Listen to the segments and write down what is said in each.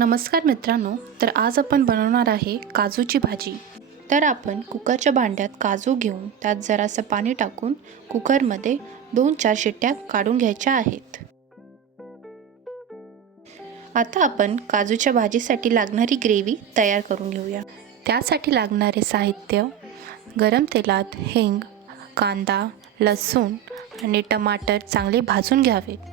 नमस्कार मित्रांनो तर आज आपण बनवणार आहे काजूची भाजी. तर आपण कुकरच्या भांड्यात काजू घेऊन त्यात जरासं पाणी टाकून कुकरमध्ये दोन चार शिट्ट्या काढून घ्यायच्या आहेत. आता आपण काजूच्या भाजीसाठी लागणारी ग्रेव्ही तयार करून घेऊया. त्यासाठी लागणारे साहित्य गरम तेलात हिंग कांदा लसूण आणि टमाटर चांगले भाजून घ्यावे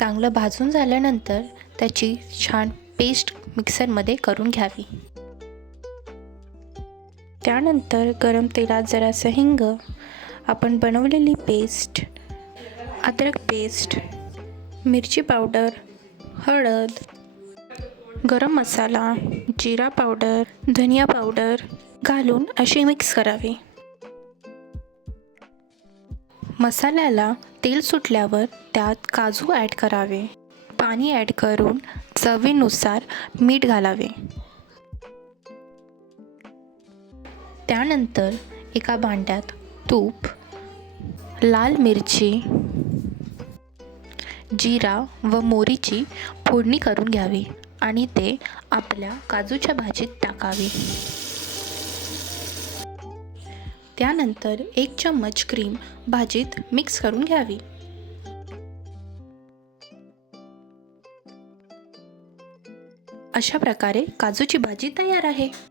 चांगलं भाजून झाल्यानंतर त्याची छान पेस्ट मिक्सरमध्ये करून घ्यावी. त्यानंतर गरम तेलात जरासं हिंग आपण बनवलेली पेस्ट अद्रक पेस्ट मिरची पावडर हळद गरम मसाला जिरा पावडर धनिया पावडर घालून अशी मिक्स करावी. मसाल्याला तेल सुटल्यावर त्यात काजू ॲड करावे. पाणी ॲड करून चवीनुसार मीठ घालावे. त्यानंतर एका भांड्यात तूप लाल मिरची जिरा व मोरीची फोडणी करून घ्यावी आणि ते आपल्या काजूच्या भाजीत टाकावे. त्यानंतर एक चम्मच क्रीम भाजीत मिक्स करून घ्यावी. अशा प्रकारे काजूची भाजी तयार आहे.